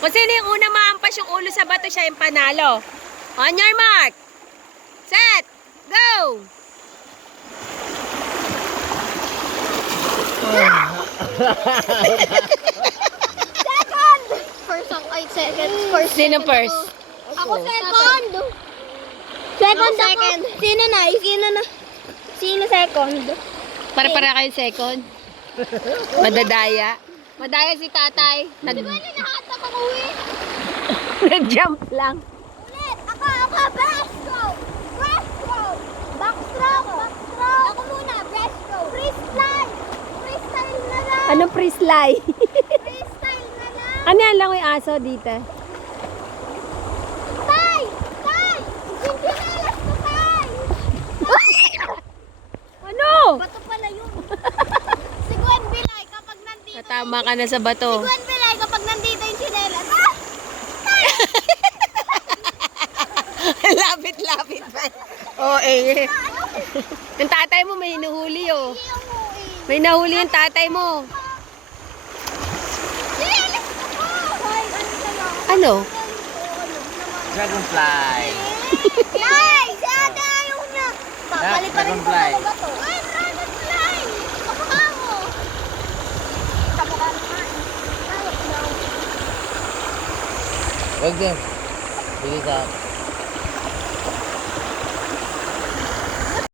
Kung sino yung unang maampas yung ulo sa bato, siya yung panalo. On your mark. Set. Go. Second! First ako, ay second. First. Sino second first? Ako second. Second ako. Second. Sino na? Sino na? Sino second? Para kayo second. Madadaya. Madaya si tatay. Di ba ninahatak ako eh? Nag-jump lang. Ulit! Ako! Breaststroke! Breaststroke! Backstroke! Backstroke! Ako muna! Breaststroke! Freestyle! Freestyle na lang! Anong pre-slide? Freestyle na lang! Ano yan lang yung aso dito? Tay! Tay! Sintinelas ko, Tay! Ano? Bato pala yun. Si Gwen Bilay kapag nandito... Natama ka na sa Si bato. Gwen Bilay kapag nandito yung chinelas. Ah! Lapit-lapit pa. Oo, eh. Yung tatay mo may hinuhuli, oh. Hindi ako eh. May nahuli yung tatay mo. Chinelas ko po! Hoy, ano sa'yo? Ano? Dragonfly. Tay! Si ate ayaw niya! Papali pa rin ko Dragonfly. mga bato. Ay, dragonfly! Kapaka mo! Kapaka naman. Ayok na. Wag din. Bilis ako.